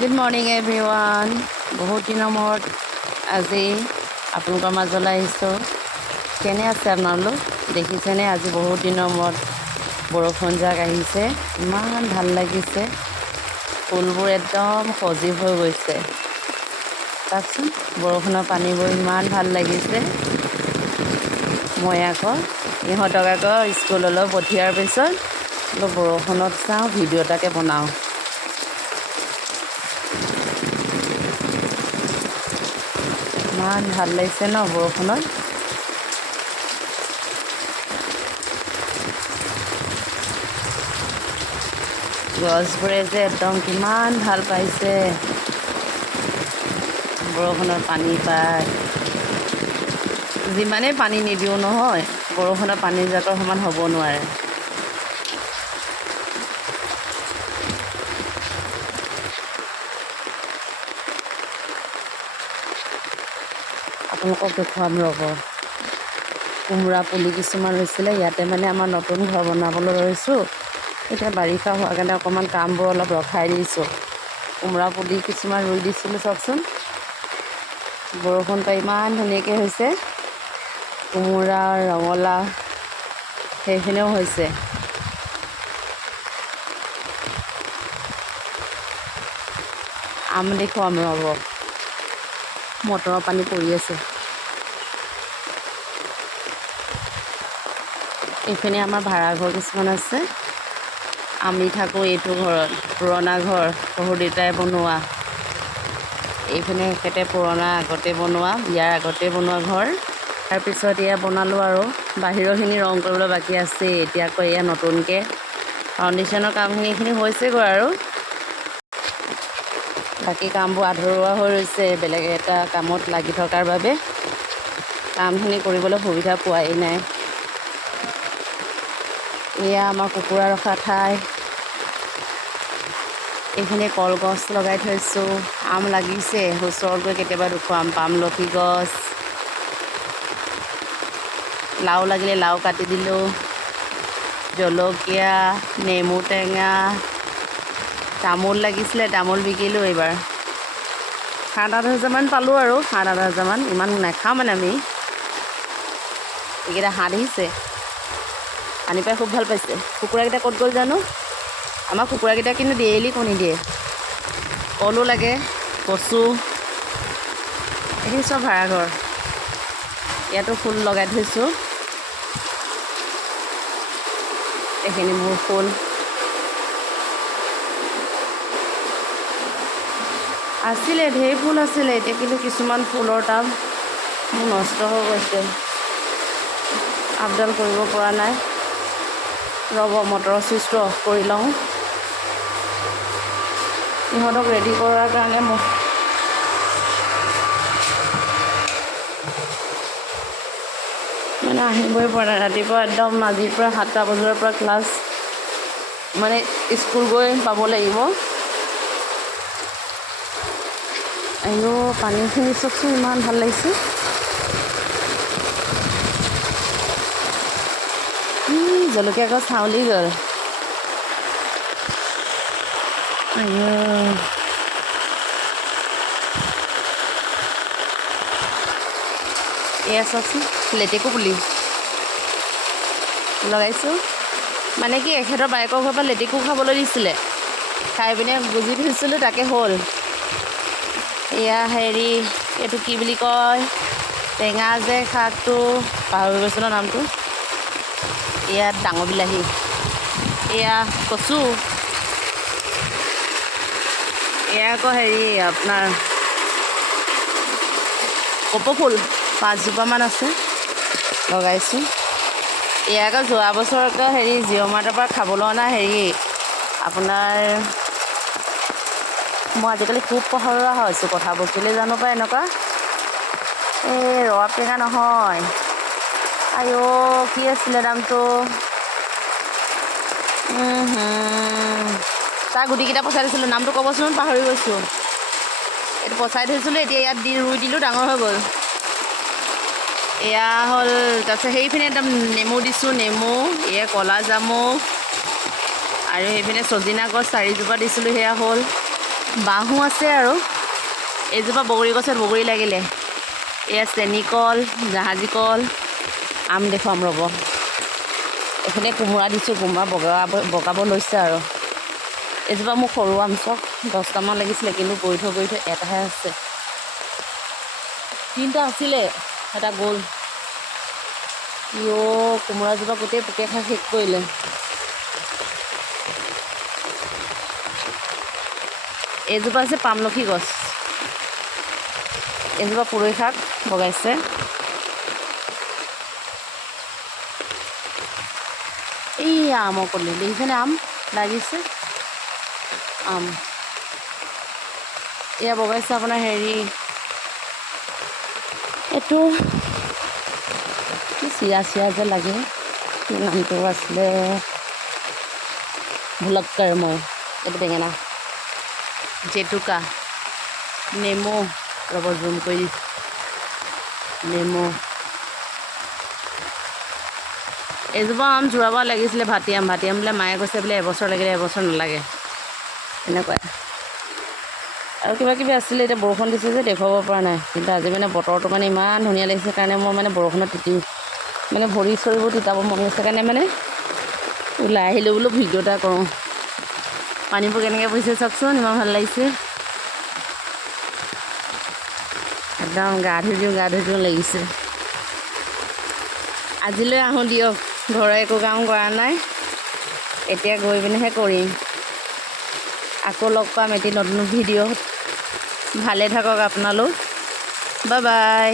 Good morning everyone. বহুত দিনৰ মূৰত আজি আপোনালোকৰ মাজলৈ আহিছোঁ। কেনে আছে আপোনালোক? দেখিছেনে আজি বহুত দিনৰ মূৰত বৰষুণ যাক আহিছে, ইমান ভাল লাগিছে। ফুলবোৰ একদম সজীৱ হৈ গৈছে। চাওকচোন বৰষুণৰ পানীবোৰ ইমান ভাল লাগিছে। মই ইহঁতক স্কুললৈ পঠিয়াৰ পিছত বৰষুণত চাওঁ, ভিডিঅ' এটাকে বনাওঁ। ইমান ভাল লাগিছে ন বৰষুণত। গছবোৰে যে একদম কিমান ভাল পাইছে বৰষুণৰ পানী পায়। যিমানেই পানী নিদিওঁ নহয়, বৰষুণৰ পানী জাকৰ সমান হ'ব নোৱাৰে। আপোনালোকক দেখুৱাম ৰ'ব। কোমোৰা পুলি কিছুমান হৈছিলে ইয়াতে, মানে আমাৰ নতুন ঘৰ বনাবলৈ লৈছোঁ। এতিয়া বাৰিষা হোৱাৰ কাৰণে অকণমান কামবোৰ অলপ ৰখাই দিছোঁ। কোমোৰা পুলি কিছুমান ৰুই দিছিলোঁ, চাওকচোন বৰষুণ পাই ইমান ধুনীয়াকৈ হৈছে। কোমোৰা, ৰঙালাও সেইখিনিও হৈছে। আম দেখুৱাম ৰ'ব। মটৰৰ পানী পৰি আছে। এইপিনে আমাৰ ভাড়াঘৰ কিছুমান আছে। আমি থাকোঁ এইটো ঘৰত, পুৰণা ঘৰ, শহুৰ দেউতাই বনোৱা। এইপিনে একেবাৰে পুৰণা, আগতে বনোৱা, বিয়াৰ আগতে বনোৱা ঘৰ। তাৰপিছত এয়া বনালোঁ আৰু বাহিৰৰখিনি ৰং কৰিবলৈ বাকী আছেই। এতিয়া আকৌ এয়া নতুনকৈ ফাউণ্ডেশ্যনৰ কামখিনি এইখিনি হৈছেগৈ আৰু বাকী কামবোৰ আধৰুৱা হৈ ৰৈছে। বেলেগ এটা কামত লাগি থকাৰ বাবে কামখিনি কৰিবলৈ সুবিধা পোৱাই নাই। এয়া আমাৰ কুকুৰা ৰখা ঠাই। এইখিনি কলগছ লগাই থৈছোঁ। আম লাগিছে, ওচৰত গৈ কেতিয়াবা দেখুৱাম। পামলখি গছ, লাও লাগিলে লাও কাটি দিলোঁ। জলকীয়া, নেমু টেঙা, তামোল লাগিছিলে, তামোল বিকিলোঁ এইবাৰ। 7-8 হাজাৰমান পালোঁ আৰু 7-8 হাজাৰমান। ইমান নাখাওঁ মানে আমি। এইকেইটা হাঁহ দেখিছে, পানী পাই খুব ভাল পাইছে। কুকুৰাকেইটা ক'ত গ'ল জানো? আমাৰ কুকুৰাকেইটা কিন্তু ডেইলি কণী দিয়ে। কলো লাগে, কচু, এইখিনি চব ভাড়াঘৰ। ইয়াতো ফুল লগাই থৈছোঁ। এইখিনি মোৰ ফুল। আছিলে, ঢেৰ ফুল আছিলে। এতিয়া কিন্তু কিছুমান ফুলৰ টাব মোৰ নষ্ট হৈ গৈছে, আপডাল কৰিব পৰা নাই। ৰ'ব, মটৰৰ চুইচটো অফ কৰি লওঁ। ইহঁতক ৰেডি কৰাৰ কাৰণে মানে আহিবই পৰা নাই। ৰাতিপুৱা একদম আজিৰ পৰা 7টা বজাৰ পৰা ক্লাছ, মানে স্কুল গৈ পাব লাগিব। আৰু পানীখিনি চাওকচোন, ইমান ভাল লাগিছে। জলকীয়া গছ হাউলি গ'ল। এয়া চাওকচোন, লেটেকু পুলি লগাইছোঁ। মানে কি, এখেতৰ বাইকৰ ঘৰৰ পৰা লেটেকু খাবলৈ দিছিলে, খাই পিনে গুজি থৈছিলোঁ, তাকে হ'ল। এয়া হেৰি, এইটো কি বুলি কয়, টেঙা যে শাকটো, পাহৰি গৈছোঁ ন নামটো। এয়া ডাঙৰ বিলাহী, এয়া কচু, এয়া আকৌ হেৰি আপোনাৰ কপৌ ফুল 5 জোপামান আছে, লগাইছোঁ। এয়া আকৌ যোৱা বছৰ আকৌ হেৰি জিঅ' মাৰ্টৰ পৰা খাবলৈ অনা হেৰি আপোনাৰ, মই আজিকালি খুব পাহৰুৱা হৈছোঁ কথাবোৰ, কেলৈ জানো পাই এনেকুৱা। এই ৰবাব টেঙা নহয়, কি আছিলে নামটো, তাৰ গুটিকেইটা পচাই থৈছিলোঁ, নামটো ক'বচোন, পাহৰি গৈছোঁ। এইটো পচাই থৈছিলোঁ, এতিয়া ইয়াত ৰুই দিলোঁ, ডাঙৰ হৈ গ'ল। এয়া হ'ল, তাৰপিছত সেইপিনে একদম নেমু দিছোঁ, নেমু, এয়া ক'লা জামু, আৰু সেইপিনে চজিনা গছ 4 জোপা দিছিলোঁ, সেয়া হ'ল। বাঁহো আছে আৰু এইজোপা বগৰী গছত বগৰী লাগিলে। এয়া চেনী কল, জাহাজী কল, আম দেখুৱাম ৰ'ব। এইখিনি কোমোৰা দিছোঁ, কোমোৰা বগাব লৈছে আৰু। এজোপা মোক সৰু আম চক 10টামান লাগিছিলে, কিন্তু গৈ থৈ এটাহে আছে। 3টা আছিলে, এটা গ'ল। কোমোৰাজোপা গোটেই পোকে খাই শেষ কৰিলে। এইজোপা আছে পামলখি গছ। এজোপা পুৰৈ শাক বগাইছে। এইয়া আমৰ কলি দেখিছেনে? আম লাগিছে, আম এয়া বগাইছে আপোনাৰ হেৰি, এইটো কি চিৰা যে লাগে, কি নামটো আছিলে, ভুলক্কাৰ মই। এইটো বেঙেনা, জেতুকা, নেমু, ৰ'ব জুম কৰি দিছোঁ, নেমু। এজোপা আম জোৰাব লাগিছিলে, ভাটি আম বোলে মায়ে কৈছে বোলে এবছৰ লাগিলে এবছৰ নালাগে, এনেকুৱাই। আৰু কিবা কিবি আছিলে, এতিয়া বৰষুণ দিছে যে দেখুৱাব পৰা নাই। কিন্তু আজি মানে বতৰটো মানে ইমান ধুনীয়া লাগিছে কাৰণে মই মানে বৰষুণত মানে ভৰি চৰিবোৰ তিতাব মন গৈছে কাৰণে মানে ওলাই আহিলোঁ বোলো ভিডিঅ' এটা কৰোঁ। পানীবোৰ কেনেকৈ পৰিছে চাওকচোন, ইমান ভাল লাগিছে। একদম গা ধুই দিওঁ লাগিছে। আজিলৈ আহোঁ দিয়ক, ঘৰৰ একো কাম কৰা নাই, এতিয়া গৈ পিনেহে কৰিম। আকৌ লগ পাম এটি নতুন ভিডিঅ'ত। ভালে থাকক আপোনালোক, বাই বাই।